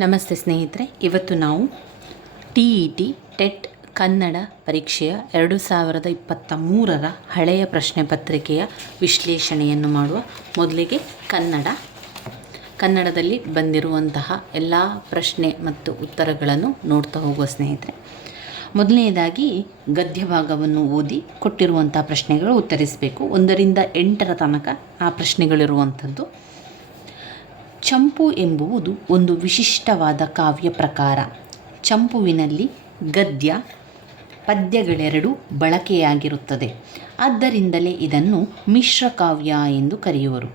ನಮಸ್ತೆ ಸ್ನೇಹಿತರೆ, ಇವತ್ತು ನಾವು TET ಟೆಟ್ ಕನ್ನಡ ಪರೀಕ್ಷೆಯ 2023ರ ಹಳೆಯ ಪ್ರಶ್ನೆ ಪತ್ರಿಕೆಯ ವಿಶ್ಲೇಷಣೆಯನ್ನು ಮಾಡುವ. ಮೊದಲಿಗೆ ಕನ್ನಡದಲ್ಲಿ ಬಂದಿರುವಂತಹ ಎಲ್ಲ ಪ್ರಶ್ನೆ ಮತ್ತು ಉತ್ತರಗಳನ್ನು ನೋಡ್ತಾ ಹೋಗುವ ಸ್ನೇಹಿತರೆ. ಮೊದಲನೆಯದಾಗಿ ಗದ್ಯ ಭಾಗವನ್ನು ಓದಿ ಕೊಟ್ಟಿರುವಂಥ ಪ್ರಶ್ನೆಗಳು ಉತ್ತರಿಸಬೇಕು. 1ರಿಂದ 8ರ ತನಕ ಆ ಪ್ರಶ್ನೆಗಳಿರುವಂಥದ್ದು. ಚಂಪು ಎಂಬುವುದು ಒಂದು ವಿಶಿಷ್ಟವಾದ ಕಾವ್ಯ ಪ್ರಕಾರ. ಚಂಪುವಿನಲ್ಲಿ ಗದ್ಯ ಪದ್ಯಗಳೆರಡೂ ಬಳಕೆಯಾಗಿರುತ್ತದೆ. ಆದ್ದರಿಂದಲೇ ಇದನ್ನು ಮಿಶ್ರ ಕಾವ್ಯ ಎಂದು ಕರೆಯುವರು.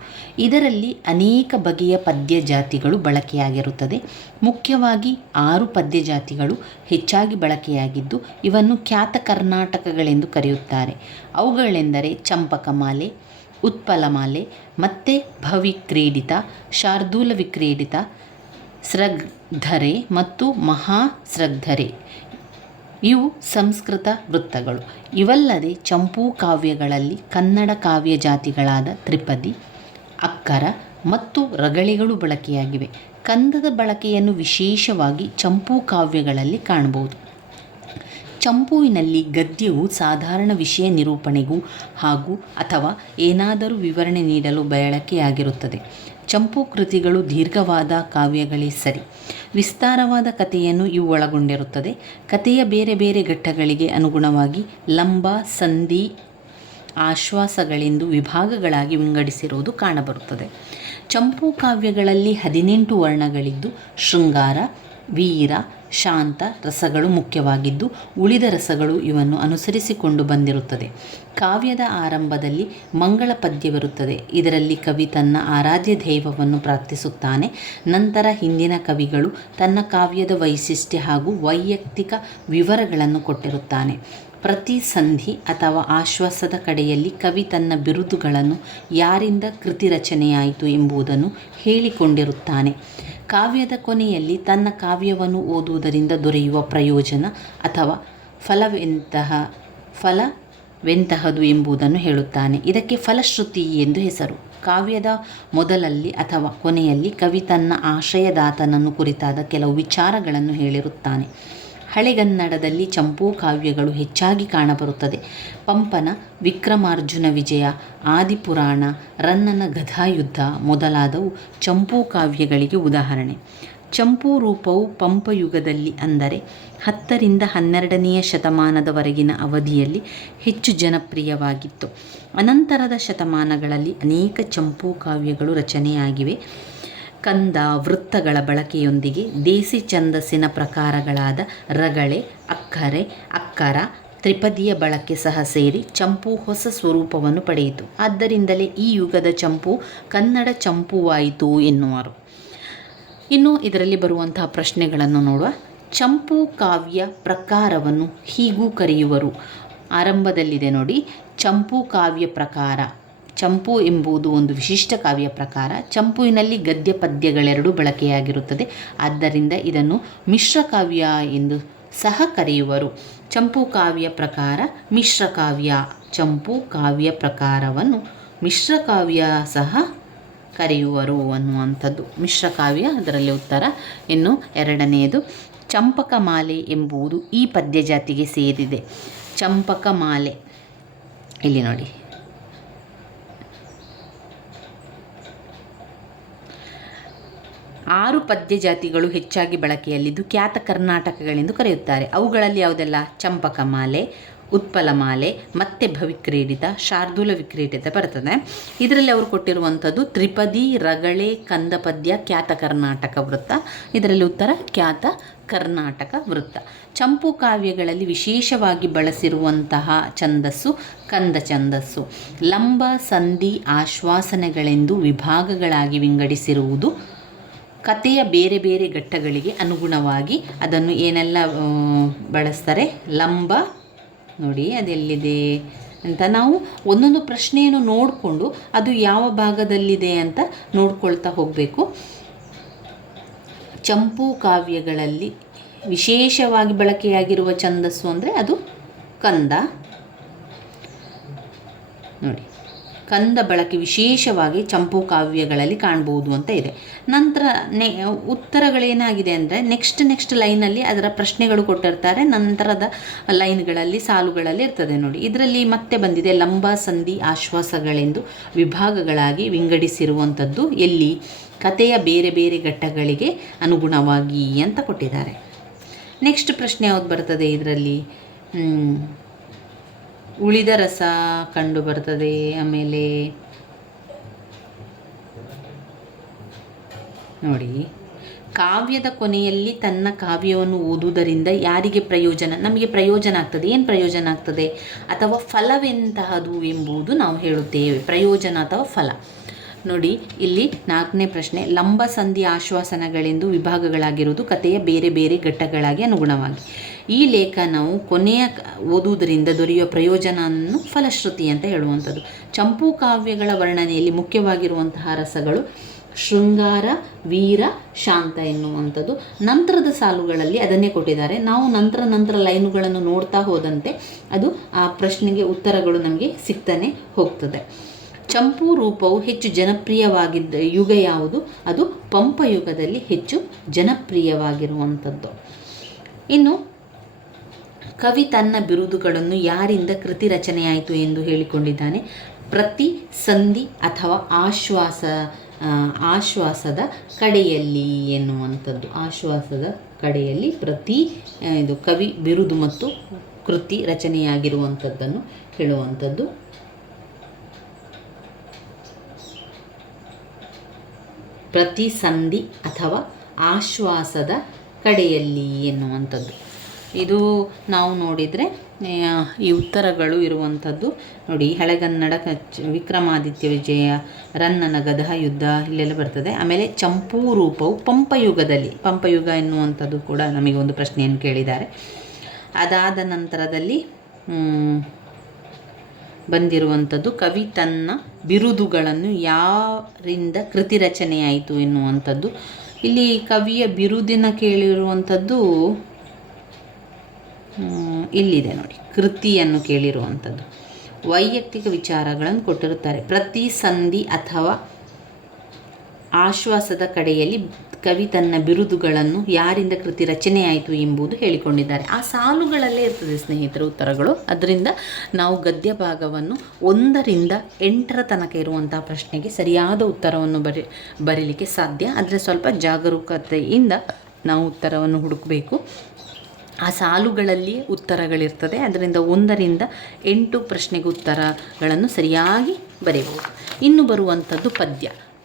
ಇದರಲ್ಲಿ ಅನೇಕ ಬಗೆಯ ಪದ್ಯ ಜಾತಿಗಳು ಬಳಕೆಯಾಗಿರುತ್ತದೆ. ಮುಖ್ಯವಾಗಿ 6 ಪದ್ಯ ಜಾತಿಗಳು ಹೆಚ್ಚಾಗಿ ಬಳಕೆಯಾಗಿದ್ದು ಇವನ್ನು ಖ್ಯಾತ ಕರ್ನಾಟಕಗಳೆಂದು ಕರೆಯುತ್ತಾರೆ. ಅವುಗಳೆಂದರೆ ಚಂಪಕಮಾಲೆ, ಉತ್ಪಲಮಾಲೆ, ಮತ್ತೆ ಭವಿಕ್ರೀಡಿತ, ಶಾರ್ದೂಲ ವಿಕ್ರೀಡಿತ, ಸೃಗ್ಧರೆ ಮತ್ತು ಮಹಾಸೃಗ್ಧರೆ. ಇವು ಸಂಸ್ಕೃತ ವೃತ್ತಗಳು. ಇವಲ್ಲದೆ ಚಂಪೂ ಕಾವ್ಯಗಳಲ್ಲಿ ಕನ್ನಡ ಕಾವ್ಯ ಜಾತಿಗಳಾದ ತ್ರಿಪದಿ, ಅಕ್ಕರ ಮತ್ತು ರಗಳೆಗಳು ಬಳಕೆಯಾಗಿವೆ. ಕಂದದ ಬಳಕೆಯನ್ನು ವಿಶೇಷವಾಗಿ ಚಂಪೂ ಕಾವ್ಯಗಳಲ್ಲಿ ಕಾಣಬಹುದು. ಚಂಪುವಿನಲ್ಲಿ ಗದ್ಯವು ಸಾಧಾರಣ ವಿಷಯ ನಿರೂಪಣೆಗೂ ಹಾಗೂ ಅಥವಾ ಏನಾದರೂ ವಿವರಣೆ ನೀಡಲು ಬಳಕೆಯಾಗಿರುತ್ತದೆ. ಚಂಪೂ ಕೃತಿಗಳು ದೀರ್ಘವಾದ ಕಾವ್ಯಗಳೇ ಸರಿ. ವಿಸ್ತಾರವಾದ ಕಥೆಯನ್ನು ಇವು ಒಳಗೊಂಡಿರುತ್ತದೆ. ಕಥೆಯ ಬೇರೆ ಬೇರೆ ಘಟ್ಟಗಳಿಗೆ ಅನುಗುಣವಾಗಿ ಲಂಬ, ಸಂಧಿ, ಆಶ್ವಾಸಗಳೆಂದು ವಿಭಾಗಗಳಾಗಿ ವಿಂಗಡಿಸಿರುವುದು ಕಾಣಬರುತ್ತದೆ. ಚಂಪೂ ಕಾವ್ಯಗಳಲ್ಲಿ 18 ವರ್ಣಗಳಿದ್ದು ಶೃಂಗಾರ, ವೀರ, ಶಾಂತ ರಸಗಳು ಮುಖ್ಯವಾಗಿದ್ದು ಉಳಿದ ರಸಗಳು ಇವನ್ನು ಅನುಸರಿಸಿಕೊಂಡು ಬಂದಿರುತ್ತದೆ. ಕಾವ್ಯದ ಆರಂಭದಲ್ಲಿ ಮಂಗಳ ಪದ್ಯವಿರುತ್ತದೆ. ಇದರಲ್ಲಿ ಕವಿ ತನ್ನ ಆರಾಧ್ಯ ದೈವವನ್ನು ಪ್ರಾರ್ಥಿಸುತ್ತಾನೆ. ನಂತರ ಹಿಂದಿನ ಕವಿಗಳು ತನ್ನ ಕಾವ್ಯದ ವೈಶಿಷ್ಟ್ಯ ಹಾಗೂ ವೈಯಕ್ತಿಕ ವಿವರಗಳನ್ನು ಕೊಟ್ಟಿರುತ್ತಾನೆ. ಪ್ರತಿ ಸಂಧಿ ಅಥವಾ ಆಶ್ವಾಸದ ಕಡೆಯಲ್ಲಿ ಕವಿ ತನ್ನ ಬಿರುದುಗಳನ್ನು, ಯಾರಿಂದ ಕೃತಿ ರಚನೆಯಾಯಿತು ಎಂಬುದನ್ನು ಹೇಳಿಕೊಂಡಿರುತ್ತಾನೆ. ಕಾವ್ಯದ ಕೊನೆಯಲ್ಲಿ ತನ್ನ ಕಾವ್ಯವನ್ನು ಓದುವುದರಿಂದ ದೊರೆಯುವ ಪ್ರಯೋಜನ ಅಥವಾ ಫಲವೆಂತಹದು ಎಂಬುದನ್ನು ಹೇಳುತ್ತಾನೆ. ಇದಕ್ಕೆ ಫಲಶ್ರುತಿ ಎಂದು ಹೆಸರು. ಕಾವ್ಯದ ಮೊದಲಲ್ಲಿ ಅಥವಾ ಕೊನೆಯಲ್ಲಿ ಕವಿ ತನ್ನ ಆಶಯದಾತನನ್ನು ಕುರಿತಾದ ಕೆಲವು ವಿಚಾರಗಳನ್ನು ಹೇಳಿರುತ್ತಾನೆ. ಹಳೆಗನ್ನಡದಲ್ಲಿ ಚಂಪೂ ಕಾವ್ಯಗಳು ಹೆಚ್ಚಾಗಿ ಕಾಣಬರುತ್ತದೆ. ಪಂಪನ ವಿಕ್ರಮಾರ್ಜುನ ವಿಜಯ, ಆದಿಪುರಾಣ, ರನ್ನನ ಗದಾಯುದ್ಧ ಮೊದಲಾದವು ಚಂಪೂ ಕಾವ್ಯಗಳಿಗೆ ಉದಾಹರಣೆ. ಚಂಪೂ ರೂಪವು ಪಂಪಯುಗದಲ್ಲಿ ಅಂದರೆ 10ರಿಂದ 12ನೆಯ ಶತಮಾನದವರೆಗಿನ ಅವಧಿಯಲ್ಲಿ ಹೆಚ್ಚು ಜನಪ್ರಿಯವಾಗಿತ್ತು. ಅನಂತರದ ಶತಮಾನಗಳಲ್ಲಿ ಅನೇಕ ಚಂಪೂ ಕಾವ್ಯಗಳು ರಚನೆಯಾಗಿವೆ. ಕಂದ, ವೃತ್ತಗಳ ಬಳಕೆಯೊಂದಿಗೆ ದೇಸಿ ಛಂದಸ್ಸಿನ ಪ್ರಕಾರಗಳಾದ ರಗಳೆ, ಅಕ್ಕರೆ, ಅಕ್ಕರ, ತ್ರಿಪದಿಯ ಬಳಕೆ ಸಹ ಸೇರಿ ಚಂಪೂ ಹೊಸ ಸ್ವರೂಪವನ್ನು ಪಡೆಯಿತು. ಆದ್ದರಿಂದಲೇ ಈ ಯುಗದ ಚಂಪೂ ಕನ್ನಡ ಚಂಪೂವಾಯಿತು ಎನ್ನುವರು. ಇನ್ನು ಇದರಲ್ಲಿ ಬರುವಂತಹ ಪ್ರಶ್ನೆಗಳನ್ನು ನೋಡುವ. ಚಂಪೂ ಕಾವ್ಯ ಪ್ರಕಾರವನ್ನು ಹೀಗೂ ಕರೆಯುವರು. ಆರಂಭದಲ್ಲಿದೆ ನೋಡಿ, ಚಂಪೂ ಕಾವ್ಯ ಪ್ರಕಾರ. ಚಂಪು ಎಂಬುದು ಒಂದು ವಿಶಿಷ್ಟ ಕಾವ್ಯ ಪ್ರಕಾರ. ಚಂಪುವಿನಲ್ಲಿ ಗದ್ಯ ಪದ್ಯಗಳೆರಡೂ ಬಳಕೆಯಾಗಿರುತ್ತದೆ. ಆದ್ದರಿಂದ ಇದನ್ನು ಮಿಶ್ರ ಕಾವ್ಯ ಎಂದು ಸಹ ಕರೆಯುವರು. ಚಂಪೂ ಕಾವ್ಯ ಪ್ರಕಾರ ಮಿಶ್ರ ಕಾವ್ಯ. ಚಂಪೂ ಕಾವ್ಯ ಪ್ರಕಾರವನ್ನು ಮಿಶ್ರ ಕಾವ್ಯ ಸಹ ಕರೆಯುವರು ಅನ್ನುವಂಥದ್ದು ಮಿಶ್ರ ಕಾವ್ಯ. ಅದರಲ್ಲಿ ಉತ್ತರ. ಇನ್ನು 2ನೇದು, ಚಂಪಕಮಾಲೆ ಎಂಬುದು ಈ ಪದ್ಯ ಜಾತಿಗೆ ಸೇರಿದೆ. ಚಂಪಕಮಾಲೆ ಇಲ್ಲಿ ನೋಡಿ, ಆರು ಪದ್ಯ ಜಾತಿಗಳು ಹೆಚ್ಚಾಗಿ ಬಳಕೆಯಲ್ಲಿದ್ದು ಖ್ಯಾತ ಕರ್ನಾಟಕಗಳೆಂದು ಕರೆಯುತ್ತಾರೆ. ಅವುಗಳಲ್ಲಿ ಯಾವುದೆಲ್ಲ? ಚಂಪಕಮಾಲೆ, ಉತ್ಪಲಮಾಲೆ, ಮತ್ತೆ ಭವಿಕ್ರೀಡಿತ, ಶಾರ್ದೂಲ ವಿಕ್ರೀಡಿತ ಬರ್ತದೆ. ಇದರಲ್ಲಿ ಅವರು ಕೊಟ್ಟಿರುವಂಥದ್ದು ತ್ರಿಪದಿ, ರಗಳೆ, ಕಂದ ಪದ್ಯ, ಖ್ಯಾತ ಕರ್ನಾಟಕ ವೃತ್ತ. ಇದರಲ್ಲಿ ಉತ್ತರ ಖ್ಯಾತ ಕರ್ನಾಟಕ ವೃತ್ತ. ಚಂಪೂ ಕಾವ್ಯಗಳಲ್ಲಿ ವಿಶೇಷವಾಗಿ ಬಳಸಿರುವಂತಹ ಛಂದಸ್ಸು ಕಂದ ಛಂದಸ್ಸು. ಲಂಬ, ಸಂಧಿ, ಆಶ್ವಾಸನೆಗಳೆಂದು ವಿಭಾಗಗಳಾಗಿ ವಿಂಗಡಿಸಿರುವುದು ಕಥೆಯ ಬೇರೆ ಬೇರೆ ಘಟ್ಟಗಳಿಗೆ ಅನುಗುಣವಾಗಿ ಅದನ್ನು ಏನೆಲ್ಲ ಬಳಸ್ತಾರೆ? ಲಂಬ ನೋಡಿ ಅದೆಲ್ಲಿದೆ ಅಂತ ನಾವು ಒಂದೊಂದು ಪ್ರಶ್ನೆಯನ್ನು ನೋಡಿಕೊಂಡು ಅದು ಯಾವ ಭಾಗದಲ್ಲಿದೆ ಅಂತ ನೋಡ್ಕೊಳ್ತಾ ಹೋಗಬೇಕು. ಚಂಪೂ ಕಾವ್ಯಗಳಲ್ಲಿ ವಿಶೇಷವಾಗಿ ಬಳಕೆಯಾಗಿರುವ ಛಂದಸ್ಸು ಅಂದರೆ ಅದು ಕಂದ ನೋಡಿ. ಕಂದ ಬಳಕೆ ವಿಶೇಷವಾಗಿ ಚಂಪು ಕಾವ್ಯಗಳಲ್ಲಿ ಕಾಣ್ಬೋದು ಅಂತ ಇದೆ. ನಂತರ ಉತ್ತರಗಳೇನಾಗಿದೆ ಅಂದರೆ ನೆಕ್ಸ್ಟ್ ಲೈನಲ್ಲಿ ಅದರ ಪ್ರಶ್ನೆಗಳು ಕೊಟ್ಟಿರ್ತಾರೆ, ನಂತರದ ಲೈನ್ಗಳಲ್ಲಿ ಸಾಲುಗಳಲ್ಲಿ ಇರ್ತದೆ ನೋಡಿ. ಇದರಲ್ಲಿ ಮತ್ತೆ ಬಂದಿದೆ ಲಂಬ ಸಂಧಿ ಆಶ್ವಾಸಗಳೆಂದು ವಿಭಾಗಗಳಾಗಿ ವಿಂಗಡಿಸಿರುವಂಥದ್ದು ಎಲ್ಲಿ, ಕಥೆಯ ಬೇರೆ ಬೇರೆ ಘಟ್ಟಗಳಿಗೆ ಅನುಗುಣವಾಗಿ ಅಂತ ಕೊಟ್ಟಿದ್ದಾರೆ. ನೆಕ್ಸ್ಟ್ ಪ್ರಶ್ನೆ ಯಾವ್ದು ಬರ್ತದೆ ಇದರಲ್ಲಿ, ಉಳಿದ ರಸ ಕಂಡು ಬರ್ತದೆ. ಆಮೇಲೆ ನೋಡಿ, ಕಾವ್ಯದ ಕೊನೆಯಲ್ಲಿ ತನ್ನ ಕಾವ್ಯವನ್ನು ಓದುವುದರಿಂದ ಯಾರಿಗೆ ಪ್ರಯೋಜನ, ನಮಗೆ ಪ್ರಯೋಜನ ಆಗ್ತದೆ. ಏನು ಪ್ರಯೋಜನ ಆಗ್ತದೆ ಅಥವಾ ಫಲವೆಂತಹದು ಎಂಬುದು ನಾವು ಹೇಳುತ್ತೇವೆ. ಪ್ರಯೋಜನ ಅಥವಾ ಫಲ ನೋಡಿ. ಇಲ್ಲಿ 4ನೇ ಪ್ರಶ್ನೆ, ಲಂಬ ಸಂಧಿ ಆಶ್ವಾಸನಗಳೆಂದು ವಿಭಾಗಗಳಾಗಿರುವುದು ಕಥೆಯ ಬೇರೆ ಬೇರೆ ಘಟ್ಟಗಳಾಗಿ ಅನುಗುಣವಾಗಿ. ಈ ಲೇಖನವು ಕೊನೆಯ ಓದುವುದರಿಂದ ದೊರೆಯುವ ಪ್ರಯೋಜನವನ್ನು ಫಲಶ್ರುತಿ ಅಂತ ಹೇಳುವಂಥದ್ದು. ಚಂಪು ಕಾವ್ಯಗಳ ವರ್ಣನೆಯಲ್ಲಿ ಮುಖ್ಯವಾಗಿರುವಂತಹ ರಸಗಳು ಶೃಂಗಾರ, ವೀರ, ಶಾಂತ ಎನ್ನುವಂಥದ್ದು. ನಂತರದ ಸಾಲುಗಳಲ್ಲಿ ಅದನ್ನೇ ಕೊಟ್ಟಿದ್ದಾರೆ. ನಾವು ನಂತರ ಲೈನುಗಳನ್ನು ನೋಡ್ತಾ ಹೋದಂತೆ ಅದು ಆ ಪ್ರಶ್ನೆಗೆ ಉತ್ತರಗಳು ನಮಗೆ ಸಿಗ್ತಾನೆ ಹೋಗ್ತದೆ. ಚಂಪು ರೂಪವು ಹೆಚ್ಚು ಜನಪ್ರಿಯವಾಗಿದ್ದ ಯುಗ ಯಾವುದು, ಅದು ಪಂಪ ಯುಗದಲ್ಲಿ ಹೆಚ್ಚು ಜನಪ್ರಿಯವಾಗಿರುವಂಥದ್ದು. ಇನ್ನು ಕವಿ ತನ್ನ ಬಿರುದುಗಳನ್ನು ಯಾರಿಂದ ಕೃತಿ ರಚನೆಯಾಯಿತು ಎಂದು ಹೇಳಿಕೊಂಡಿದ್ದಾನೆ. ಪ್ರತಿ ಸಂಧಿ ಅಥವಾ ಆಶ್ವಾಸದ ಕಡೆಯಲ್ಲಿ ಎನ್ನುವಂಥದ್ದು. ಆಶ್ವಾಸದ ಕಡೆಯಲ್ಲಿ ಪ್ರತಿ ಇದು ಕವಿ ಬಿರುದು ಮತ್ತು ಕೃತಿ ರಚನೆಯಾಗಿರುವಂಥದ್ದನ್ನು ಹೇಳುವಂಥದ್ದು. ಪ್ರತಿ ಸಂಧಿ ಅಥವಾ ಆಶ್ವಾಸದ ಕಡೆಯಲ್ಲಿ ಎನ್ನುವಂಥದ್ದು. ಇದು ನಾವು ನೋಡಿದರೆ ಈ ಉತ್ತರಗಳು ಇರುವಂಥದ್ದು ನೋಡಿ. ಹಳೆಗನ್ನಡ ವಿಕ್ರಮಾದಿತ್ಯ ವಿಜಯ, ರನ್ನನ ಗದಹ ಯುದ್ಧ ಇಲ್ಲೆಲ್ಲ ಬರ್ತದೆ. ಆಮೇಲೆ ಚಂಪು ರೂಪವು ಪಂಪಯುಗ ಎನ್ನುವಂಥದ್ದು ಕೂಡ ನಮಗೆ ಒಂದು ಪ್ರಶ್ನೆಯನ್ನು ಕೇಳಿದ್ದಾರೆ. ಅದಾದ ನಂತರದಲ್ಲಿ ಬಂದಿರುವಂಥದ್ದು ಕವಿ ತನ್ನ ಬಿರುದುಗಳನ್ನು ಯಾರಿಂದ ಕೃತಿ ರಚನೆಯಾಯಿತು ಎನ್ನುವಂಥದ್ದು. ಇಲ್ಲಿ ಕವಿಯ ಬಿರುದಿನ ಕೇಳಿರುವಂಥದ್ದು ಇಲ್ಲಿದೆ ನೋಡಿ, ಕೃತಿಯನ್ನು ಕೇಳಿರುವಂಥದ್ದು. ವೈಯಕ್ತಿಕ ವಿಚಾರಗಳನ್ನು ಕೊಟ್ಟಿರುತ್ತಾರೆ. ಪ್ರತಿ ಸಂಧಿ ಅಥವಾ ಆಶ್ವಾಸದ ಕಡೆಯಲ್ಲಿ ಕವಿ ತನ್ನ ಬಿರುದುಗಳನ್ನು ಯಾರಿಂದ ಕೃತಿ ರಚನೆಯಾಯಿತು ಎಂಬುದು ಹೇಳಿಕೊಂಡಿದ್ದಾರೆ. ಆ ಸಾಲುಗಳಲ್ಲೇ ಇರ್ತದೆ ಸ್ನೇಹಿತರು ಉತ್ತರಗಳು. ಅದರಿಂದ ನಾವು ಗದ್ಯ ಭಾಗವನ್ನು 1ರಿಂದ 8ರ ತನಕ ಇರುವಂತಹ ಪ್ರಶ್ನೆಗೆ ಸರಿಯಾದ ಉತ್ತರವನ್ನು ಬರೀಲಿಕ್ಕೆ ಸಾಧ್ಯ. ಆದರೆ ಸ್ವಲ್ಪ ಜಾಗರೂಕತೆಯಿಂದ ನಾವು ಉತ್ತರವನ್ನು ಹುಡುಕಬೇಕು. ಆ ಸಾಲುಗಳಲ್ಲಿ ಉತ್ತರಗಳಿರ್ತದೆ. ಅದರಿಂದ 1ರಿಂದ 8 ಪ್ರಶ್ನೆಗೆ ಉತ್ತರಗಳನ್ನು ಸರಿಯಾಗಿ ಬರೆಯಬಹುದು. ಇನ್ನು ಬರುವಂಥದ್ದು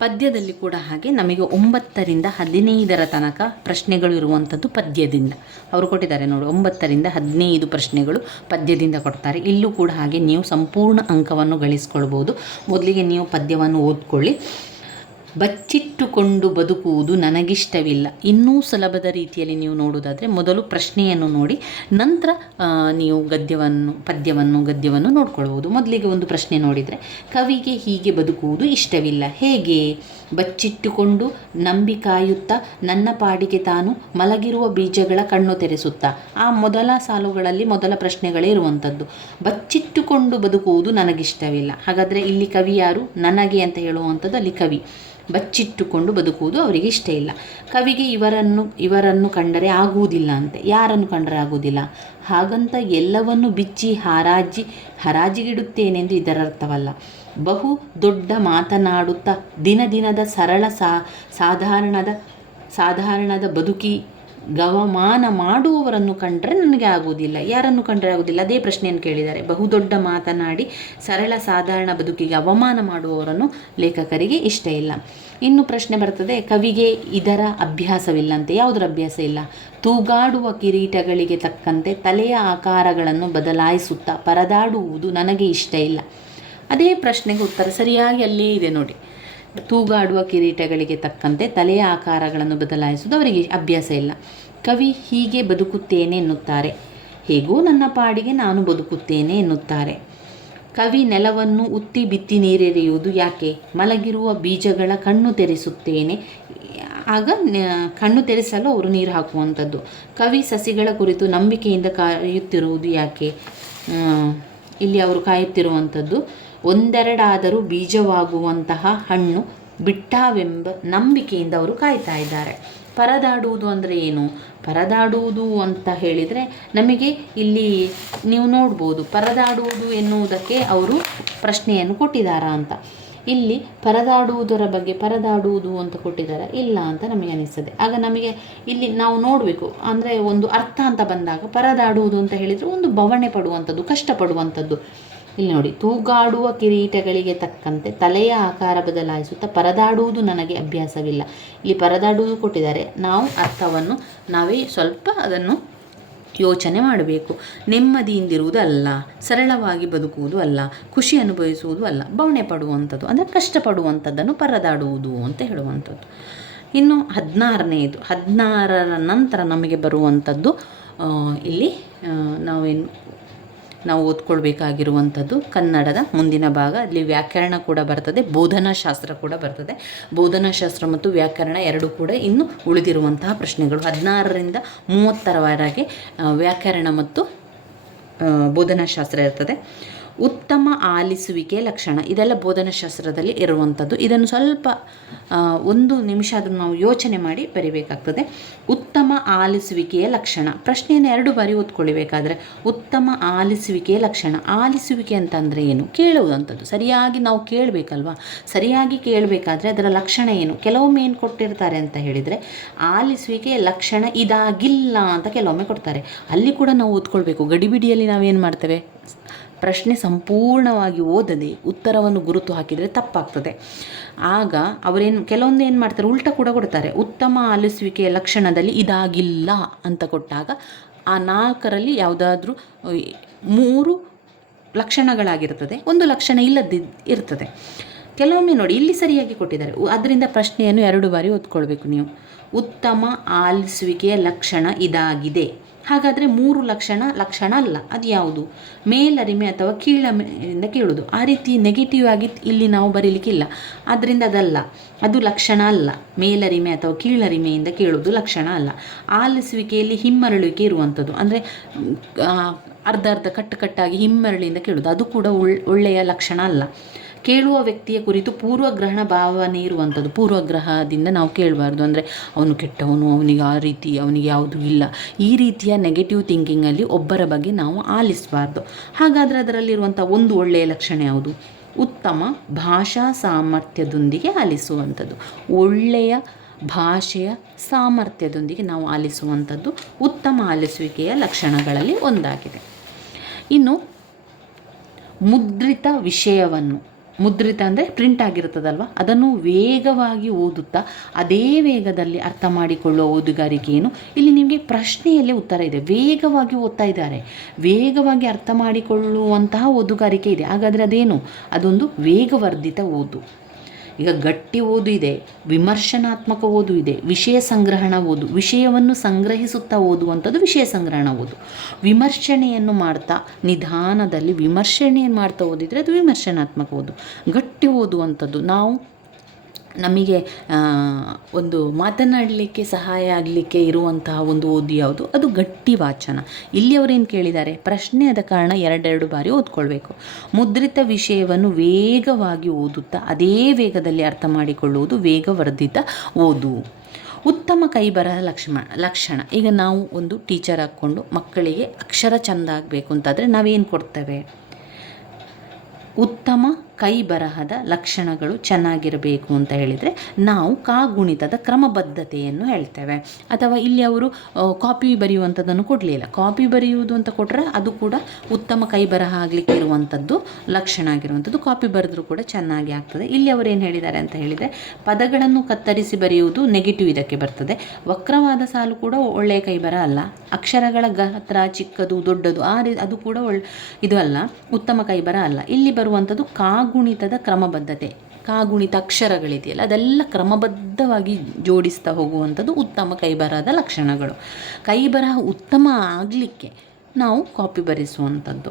ಪದ್ಯದಲ್ಲಿ ಕೂಡ ಹಾಗೆ ನಮಗೆ 9ರಿಂದ 15ರ ತನಕ ಪ್ರಶ್ನೆಗಳು ಇರುವಂಥದ್ದು ಪದ್ಯದಿಂದ ಅವರು ಕೊಟ್ಟಿದ್ದಾರೆ ನೋಡಿ. 9ರಿಂದ 15 ಪ್ರಶ್ನೆಗಳು ಪದ್ಯದಿಂದ ಕೊಡ್ತಾರೆ. ಇಲ್ಲೂ ಕೂಡ ಹಾಗೆ ನೀವು ಸಂಪೂರ್ಣ ಅಂಕವನ್ನು ಗಳಿಸ್ಕೊಳ್ಬೋದು. ಮೊದಲಿಗೆ ನೀವು ಪದ್ಯವನ್ನು ಓದ್ಕೊಳ್ಳಿ. ಬಚ್ಚಿಟ್ಟುಕೊಂಡು ಬದುಕುವುದು ನನಗಿಷ್ಟವಿಲ್ಲ. ಇನ್ನೂ ಸುಲಭದ ರೀತಿಯಲ್ಲಿ ನೀವು ನೋಡುವುದಾದರೆ ಮೊದಲು ಪ್ರಶ್ನೆಯನ್ನು ನೋಡಿ, ನಂತರ ನೀವು ಗದ್ಯವನ್ನು ನೋಡ್ಕೊಳ್ಬೋದು. ಮೊದಲಿಗೆ ಒಂದು ಪ್ರಶ್ನೆ ನೋಡಿದರೆ, ಕವಿಗೆ ಹೀಗೆ ಬದುಕುವುದು ಇಷ್ಟವಿಲ್ಲ, ಹೇಗೆ? ಬಚ್ಚಿಟ್ಟುಕೊಂಡು ನಂಬಿ ಕಾಯುತ್ತಾ ನನ್ನ ಪಾಡಿಗೆ ತಾನು ಮಲಗಿರುವ ಬೀಜಗಳ ಕಣ್ಣು ತೆರೆಸುತ್ತಾ. ಆ ಮೊದಲ ಸಾಲುಗಳಲ್ಲಿ ಮೊದಲ ಪ್ರಶ್ನೆಗಳೇ ಇರುವಂಥದ್ದು. ಬಚ್ಚಿಟ್ಟುಕೊಂಡು ಬದುಕುವುದು ನನಗಿಷ್ಟವಿಲ್ಲ. ಹಾಗಾದರೆ ಇಲ್ಲಿ ಕವಿ ಯಾರು? ನನಗೆ ಅಂತ ಹೇಳುವಂಥದ್ದು ಅಲ್ಲಿ ಕವಿ. ಬಚ್ಚಿಟ್ಟುಕೊಂಡು ಬದುಕುವುದು ಅವರಿಗೆ ಇಷ್ಟ ಇಲ್ಲ. ಕವಿಗೆ ಇವರನ್ನು ಕಂಡರೆ ಆಗುವುದಿಲ್ಲ ಅಂತೆ. ಯಾರನ್ನು ಕಂಡರೆ ಆಗುವುದಿಲ್ಲ? ಹಾಗಂತ ಎಲ್ಲವನ್ನು ಬಿಚ್ಚಿ ಹರಾಜಿಗಿಡುತ್ತೇನೆಂದು ಇದರರ್ಥವಲ್ಲ. ಬಹು ದೊಡ್ಡ ಮಾತನಾಡುತ್ತಾ ದಿನದ ಸರಳ ಸಾಧಾರಣದ ಬದುಕಿ ಗವಮಾನ ಮಾಡುವವರನ್ನು ಕಂಡರೆ ನನಗೆ ಆಗುವುದಿಲ್ಲ. ಯಾರನ್ನು ಕಂಡರೆ ಆಗುವುದಿಲ್ಲ? ಅದೇ ಪ್ರಶ್ನೆಯನ್ನು ಕೇಳಿದ್ದಾರೆ. ಬಹುದೊಡ್ಡ ಮಾತನಾಡಿ ಸಾಧಾರಣ ಬದುಕಿಗೆ ಅವಮಾನ ಮಾಡುವವರನ್ನು ಲೇಖಕರಿಗೆ ಇಷ್ಟ ಇಲ್ಲ. ಇನ್ನು ಪ್ರಶ್ನೆ ಬರ್ತದೆ, ಕವಿಗೆ ಇದರ ಅಭ್ಯಾಸವಿಲ್ಲಂತೆ. ಯಾವುದರ ಅಭ್ಯಾಸ ಇಲ್ಲ? ತೂಗಾಡುವ ಕಿರೀಟಗಳಿಗೆ ತಕ್ಕಂತೆ ತಲೆಯ ಆಕಾರಗಳನ್ನು ಬದಲಾಯಿಸುತ್ತಾ ಪರದಾಡುವುದು ನನಗೆ ಇಷ್ಟ ಇಲ್ಲ. ಅದೇ ಪ್ರಶ್ನೆಗೆ ಉತ್ತರ ಸರಿಯಾಗಿ ಅಲ್ಲೇ ಇದೆ ನೋಡಿ. ತೂಗಾಡುವ ಕಿರೀಟಗಳಿಗೆ ತಕ್ಕಂತೆ ತಲೆಯ ಆಕಾರಗಳನ್ನು ಬದಲಾಯಿಸುವುದು ಅವರಿಗೆ ಅಭ್ಯಾಸ ಇಲ್ಲ. ಕವಿ ಹೀಗೆ ಬದುಕುತ್ತೇನೆ ಎನ್ನುತ್ತಾರೆ. ಹೇಗೋ ನನ್ನ ಪಾಡಿಗೆ ನಾನು ಬದುಕುತ್ತೇನೆ ಎನ್ನುತ್ತಾರೆ. ಕವಿ ನೆಲವನ್ನು ಉತ್ತಿ ಬಿತ್ತಿ ನೀರೆರೆಯುವುದು ಯಾಕೆ? ಮಲಗಿರುವ ಬೀಜಗಳ ಕಣ್ಣು ತೆರೆಸುತ್ತೇನೆ. ಆಗ ಕಣ್ಣು ತೆರೆಸಲು ಅವರು ನೀರು ಹಾಕುವಂಥದ್ದು. ಕವಿ ಸಸಿಗಳ ಕುರಿತು ನಂಬಿಕೆಯಿಂದ ಕಾಯುತ್ತಿರುವುದು ಯಾಕೆ? ಇಲ್ಲಿ ಅವರು ಕಾಯುತ್ತಿರುವಂಥದ್ದು ಒಂದೆರಡಾದರೂ ಬೀಜವಾಗುವಂತಹ ಹಣ್ಣು ಬಿಟ್ಟಾವೆಂಬ ನಂಬಿಕೆಯಿಂದ ಅವರು ಕಾಯ್ತಾ ಇದ್ದಾರೆ. ಪರದಾಡುವುದು ಅಂದರೆ ಏನು? ಪರದಾಡುವುದು ಅಂತ ಹೇಳಿದರೆ ನಮಗೆ ಇಲ್ಲಿ ನೀವು ನೋಡ್ಬೋದು, ಪರದಾಡುವುದು ಎನ್ನುವುದಕ್ಕೆ ಅವರು ಪ್ರಶ್ನೆಯನ್ನು ಕೊಟ್ಟಿದ್ದಾರಾ ಅಂತ. ಇಲ್ಲಿ ಪರದಾಡುವುದರ ಬಗ್ಗೆ ಪರದಾಡುವುದು ಅಂತ ಕೊಟ್ಟಿದ್ದಾರೆ, ಇಲ್ಲ ಅಂತ ನಮಗೆ ಅನಿಸ್ತದೆ. ಆಗ ನಮಗೆ ಇಲ್ಲಿ ನಾವು ನೋಡಬೇಕು, ಅಂದರೆ ಒಂದು ಅರ್ಥ ಅಂತ ಬಂದಾಗ ಪರದಾಡುವುದು ಅಂತ ಹೇಳಿದರೆ ಒಂದು ಬವಣೆ ಪಡುವಂಥದ್ದು, ಕಷ್ಟಪಡುವಂಥದ್ದು. ಇಲ್ಲಿ ನೋಡಿ, ತೂಗಾಡುವ ಕಿರೀಟಗಳಿಗೆ ತಕ್ಕಂತೆ ತಲೆಯ ಆಕಾರ ಬದಲಾಯಿಸುತ್ತಾ ಪರದಾಡುವುದು ನನಗೆ ಅಭ್ಯಾಸವಿಲ್ಲ. ಇಲ್ಲಿ ಪರದಾಡುವುದು ಕೊಟ್ಟಿದ್ದಾರೆ, ನಾವು ಅರ್ಥವನ್ನು ನಾವೇ ಸ್ವಲ್ಪ ಅದನ್ನು ಯೋಚನೆ ಮಾಡಬೇಕು. ನೆಮ್ಮದಿಯಿಂದಿರುವುದು ಅಲ್ಲ, ಸರಳವಾಗಿ ಬದುಕುವುದು ಅಲ್ಲ, ಖುಷಿ ಅನುಭವಿಸುವುದು ಅಲ್ಲ, ಬವಣೆ ಪಡುವಂಥದ್ದು ಅಂದರೆ ಕಷ್ಟಪಡುವಂಥದ್ದನ್ನು ಪರದಾಡುವುದು ಅಂತ ಹೇಳುವಂಥದ್ದು. ಇನ್ನು 16ನೇದು, 16ರ ನಂತರ ನಮಗೆ ಬರುವಂಥದ್ದು ಇಲ್ಲಿ ನಾವು ಓದ್ಕೊಳ್ಬೇಕಾಗಿರುವಂಥದ್ದು ಕನ್ನಡದ ಮುಂದಿನ ಭಾಗ. ಅಲ್ಲಿ ವ್ಯಾಕರಣ ಕೂಡ ಬರ್ತದೆ, ಬೋಧನಾಶಾಸ್ತ್ರ ಕೂಡ ಬರ್ತದೆ. ಬೋಧನಾಶಾಸ್ತ್ರ ಮತ್ತು ವ್ಯಾಕರಣ ಎರಡೂ ಕೂಡ ಇನ್ನು ಉಳಿದಿರುವಂತಹ ಪ್ರಶ್ನೆಗಳು. 16ರಿಂದ 30ರವರೆಗೆ ವ್ಯಾಕರಣ ಮತ್ತು ಬೋಧನಾಶಾಸ್ತ್ರ ಇರ್ತದೆ. ಉತ್ತಮ ಆಲಿಸುವಿಕೆಯ ಲಕ್ಷಣ, ಇದೆಲ್ಲ ಬೋಧನಾಶಾಸ್ತ್ರದಲ್ಲಿ ಇರುವಂಥದ್ದು. ಇದನ್ನು ಸ್ವಲ್ಪ ಒಂದು ನಿಮಿಷ ಆದರೂ ನಾವು ಯೋಚನೆ ಮಾಡಿ ಬರಿಬೇಕಾಗ್ತದೆ. ಉತ್ತಮ ಆಲಿಸುವಿಕೆಯ ಲಕ್ಷಣ, ಪ್ರಶ್ನೆಯನ್ನು 2 ಬಾರಿ ಓದ್ಕೊಳ್ಬೇಕಾದ್ರೆ ಉತ್ತಮ ಆಲಿಸುವಿಕೆಯ ಲಕ್ಷಣ. ಆಲಿಸುವಿಕೆ ಅಂತಂದರೆ ಏನು? ಕೇಳುವುದಂಥದ್ದು, ಸರಿಯಾಗಿ ನಾವು ಕೇಳಬೇಕಲ್ವಾ. ಸರಿಯಾಗಿ ಕೇಳಬೇಕಾದ್ರೆ ಅದರ ಲಕ್ಷಣ ಏನು? ಕೆಲವೊಮ್ಮೆ ಏನು ಕೊಟ್ಟಿರ್ತಾರೆ ಅಂತ ಹೇಳಿದರೆ, ಆಲಿಸುವಿಕೆಯ ಲಕ್ಷಣ ಇದಾಗಿಲ್ಲ ಅಂತ ಕೆಲವೊಮ್ಮೆ ಕೊಡ್ತಾರೆ. ಅಲ್ಲಿ ಕೂಡ ನಾವು ಓದ್ಕೊಳ್ಬೇಕು. ಗಡಿಬಿಡಿಯಲ್ಲಿ ನಾವೇನು ಮಾಡ್ತೇವೆ, ಪ್ರಶ್ನೆ ಸಂಪೂರ್ಣವಾಗಿ ಓದದೆ ಉತ್ತರವನ್ನು ಗುರುತು ಹಾಕಿದರೆ ತಪ್ಪಾಗ್ತದೆ. ಆಗ ಕೆಲವೊಂದು ಏನು ಮಾಡ್ತಾರೆ, ಉಲ್ಟ ಕೂಡ ಕೊಡ್ತಾರೆ. ಉತ್ತಮ ಆಲಿಸುವಿಕೆಯ ಲಕ್ಷಣದಲ್ಲಿ ಇದಾಗಿಲ್ಲ ಅಂತ ಕೊಟ್ಟಾಗ ಆ 4ರಲ್ಲಿ ಯಾವುದಾದ್ರೂ 3 ಲಕ್ಷಣಗಳಾಗಿರ್ತದೆ, ಒಂದು ಲಕ್ಷಣ ಇರ್ತದೆ. ಕೆಲವೊಮ್ಮೆ ನೋಡಿ, ಇಲ್ಲಿ ಸರಿಯಾಗಿ ಕೊಟ್ಟಿದ್ದಾರೆ, ಅದರಿಂದ ಪ್ರಶ್ನೆಯನ್ನು 2 ಬಾರಿ ಓದ್ಕೊಳ್ಬೇಕು ನೀವು. ಉತ್ತಮ ಆಲಿಸುವಿಕೆಯ ಲಕ್ಷಣ ಇದಾಗಿದೆ. ಹಾಗಾದರೆ 3 ಲಕ್ಷಣ ಅಲ್ಲ, ಅದು ಯಾವುದು? ಮೇಲರಿಮೆ ಅಥವಾ ಕೀಳರಿಮೆಯಿಂದ ಕೇಳೋದು. ಆ ರೀತಿ ನೆಗೆಟಿವ್ ಆಗಿ ಇಲ್ಲಿ ನಾವು ಬರೀಲಿಕ್ಕಿಲ್ಲ, ಆದ್ದರಿಂದ ಅದಲ್ಲ, ಅದು ಲಕ್ಷಣ ಅಲ್ಲ. ಮೇಲರಿಮೆ ಅಥವಾ ಕೀಳರಿಮೆಯಿಂದ ಕೇಳೋದು ಲಕ್ಷಣ ಅಲ್ಲ. ಆಲಿಸುವಿಕೆಯಲ್ಲಿ ಹಿಮ್ಮರಳುವಿಕೆ ಇರುವಂಥದ್ದು, ಅಂದರೆ ಅರ್ಧ ಕಟ್ಟಾಗಿ ಹಿಮ್ಮರಳಿಯಿಂದ ಕೇಳೋದು, ಅದು ಕೂಡ ಒಳ್ಳೆಯ ಲಕ್ಷಣ ಅಲ್ಲ. ಕೇಳುವ ವ್ಯಕ್ತಿಯ ಕುರಿತು ಪೂರ್ವಗ್ರಹಣ ಭಾವನೆ ಇರುವಂಥದ್ದು. ಪೂರ್ವಗ್ರಹದಿಂದ ನಾವು ಕೇಳಬಾರ್ದು, ಅಂದರೆ ಅವನು ಕೆಟ್ಟವನು, ಅವನಿಗೆ ಆ ರೀತಿ, ಅವನಿಗೆ ಯಾವುದೂ ಇಲ್ಲ, ಈ ರೀತಿಯ ನೆಗೆಟಿವ್ ಥಿಂಕಿಂಗಲ್ಲಿ ಒಬ್ಬರ ಬಗ್ಗೆ ನಾವು ಆಲಿಸಬಾರ್ದು. ಹಾಗಾದರೆ ಅದರಲ್ಲಿರುವಂಥ ಒಂದು ಒಳ್ಳೆಯ ಲಕ್ಷಣ ಯಾವುದು? ಉತ್ತಮ ಭಾಷಾ ಸಾಮರ್ಥ್ಯದೊಂದಿಗೆ ಆಲಿಸುವಂಥದ್ದು. ಒಳ್ಳೆಯ ಭಾಷೆಯ ಸಾಮರ್ಥ್ಯದೊಂದಿಗೆ ನಾವು ಆಲಿಸುವಂಥದ್ದು ಉತ್ತಮ ಆಲಿಸುವಿಕೆಯ ಲಕ್ಷಣಗಳಲ್ಲಿ ಒಂದಾಗಿದೆ. ಇನ್ನು ಮುದ್ರಿತ ವಿಷಯವನ್ನು, ಮುದ್ರಿತ ಅಂದರೆ ಪ್ರಿಂಟ್ ಆಗಿರ್ತದಲ್ವ, ಅದನ್ನು ವೇಗವಾಗಿ ಓದುತ್ತಾ ಅದೇ ವೇಗದಲ್ಲಿ ಅರ್ಥ ಮಾಡಿಕೊಳ್ಳುವ ಓದುಗಾರಿಕೆಯನ್ನು. ಇಲ್ಲಿ ನಿಮಗೆ ಪ್ರಶ್ನೆಯಲ್ಲೇ ಉತ್ತರ ಇದೆ, ವೇಗವಾಗಿ ಓದ್ತಾ ಇದ್ದಾರೆ, ವೇಗವಾಗಿ ಅರ್ಥ ಮಾಡಿಕೊಳ್ಳುವಂತಹ ಓದುಗಾರಿಕೆ ಇದೆ. ಹಾಗಾದರೆ ಅದೇನು? ಅದೊಂದು ವೇಗವರ್ಧಿತ ಓದು. ಈಗ ಗಟ್ಟಿ ಓದು ಇದೆ, ವಿಮರ್ಶನಾತ್ಮಕ ಓದು ಇದೆ, ವಿಷಯ ಸಂಗ್ರಹಣ ಓದು, ವಿಷಯವನ್ನು ಸಂಗ್ರಹಿಸುತ್ತಾ ಓದುವಂಥದ್ದು ವಿಷಯ ಸಂಗ್ರಹಣ ಓದು. ವಿಮರ್ಶನೆಯನ್ನು ಮಾಡ್ತಾ ನಿಧಾನದಲ್ಲಿ ವಿಮರ್ಶನೆಯನ್ನು ಮಾಡ್ತಾ ಓದಿದರೆ ಅದು ವಿಮರ್ಶನಾತ್ಮಕ ಓದು. ಗಟ್ಟಿ ಓದುವಂಥದ್ದು, ನಮಗೆ ಒಂದು ಮಾತನಾಡಲಿಕ್ಕೆ ಸಹಾಯ ಆಗಲಿಕ್ಕೆ ಇರುವಂತಹ ಒಂದು ಓದು ಯಾವುದು? ಅದು ಗಟ್ಟಿ ವಾಚನ. ಇಲ್ಲಿ ಅವರೇನು ಕೇಳಿದ್ದಾರೆ, ಪ್ರಶ್ನೆ ಆದ ಕಾರಣ 2 ಬಾರಿ ಓದ್ಕೊಳ್ಬೇಕು. ಮುದ್ರಿತ ವಿಷಯವನ್ನು ವೇಗವಾಗಿ ಓದುತ್ತಾ ಅದೇ ವೇಗದಲ್ಲಿ ಅರ್ಥ ಮಾಡಿಕೊಳ್ಳುವುದು ವೇಗವರ್ಧಿತ ಓದು. ಉತ್ತಮ ಕೈಬರಹ ಲಕ್ಷಣ. ಈಗ ನಾವು ಒಂದು ಟೀಚರ್ ಹಾಕ್ಕೊಂಡು ಮಕ್ಕಳಿಗೆ ಅಕ್ಷರ ಚೆಂದ ಆಗಬೇಕು ಅಂತಾದರೆ ನಾವೇನು ಕೊಡ್ತೇವೆ? ಉತ್ತಮ ಕೈ ಬರಹದ ಲಕ್ಷಣಗಳು ಚೆನ್ನಾಗಿರಬೇಕು ಅಂತ ಹೇಳಿದರೆ ನಾವು ಕಾಗುಣಿತದ ಕ್ರಮಬದ್ಧತೆಯನ್ನು ಹೇಳ್ತೇವೆ. ಅಥವಾ ಇಲ್ಲಿ ಅವರು ಕಾಪಿ ಬರೆಯುವಂಥದ್ದನ್ನು ಕೊಡಲಿಲ್ಲ, ಕಾಪಿ ಬರೆಯುವುದು ಅಂತ ಕೊಟ್ಟರೆ ಅದು ಕೂಡ ಉತ್ತಮ ಕೈ ಬರಹ ಆಗಲಿಕ್ಕೆ ಇರುವಂಥದ್ದು ಲಕ್ಷಣ ಆಗಿರುವಂಥದ್ದು. ಕಾಪಿ ಬರೆದ್ರೂ ಕೂಡ ಚೆನ್ನಾಗಿ ಆಗ್ತದೆ. ಇಲ್ಲಿ ಅವರು ಏನು ಹೇಳಿದ್ದಾರೆ ಅಂತ ಹೇಳಿದರೆ, ಪದಗಳನ್ನು ಕತ್ತರಿಸಿ ಬರೆಯುವುದು ನೆಗೆಟಿವ್ ಇದಕ್ಕೆ ಬರ್ತದೆ. ವಕ್ರವಾದ ಸಾಲು ಕೂಡ ಒಳ್ಳೆಯ ಕೈ ಬರಹ ಅಲ್ಲ. ಅಕ್ಷರಗಳ ಗಾತ್ರ ಚಿಕ್ಕದು ದೊಡ್ಡದು ಅದು ಕೂಡ ಇದು ಅಲ್ಲ, ಉತ್ತಮ ಕೈ ಬರಹ ಅಲ್ಲ. ಇಲ್ಲಿ ಬರುವಂಥದ್ದು ಕಾಗುಣಿತದ ಕ್ರಮಬದ್ಧತೆ. ಕಾಗುಣಿತ ಅಕ್ಷರಗಳಿದೆಯಲ್ಲ ಅದೆಲ್ಲ ಕ್ರಮಬದ್ಧವಾಗಿ ಜೋಡಿಸ್ತಾ ಹೋಗುವಂಥದ್ದು ಉತ್ತಮ ಕೈಬರಹದ ಲಕ್ಷಣಗಳು. ಕೈಬರಹ ಉತ್ತಮ ಆಗಲಿಕ್ಕೆ ನಾವು ಕಾಪಿ ಬರೆಸುವಂಥದ್ದು.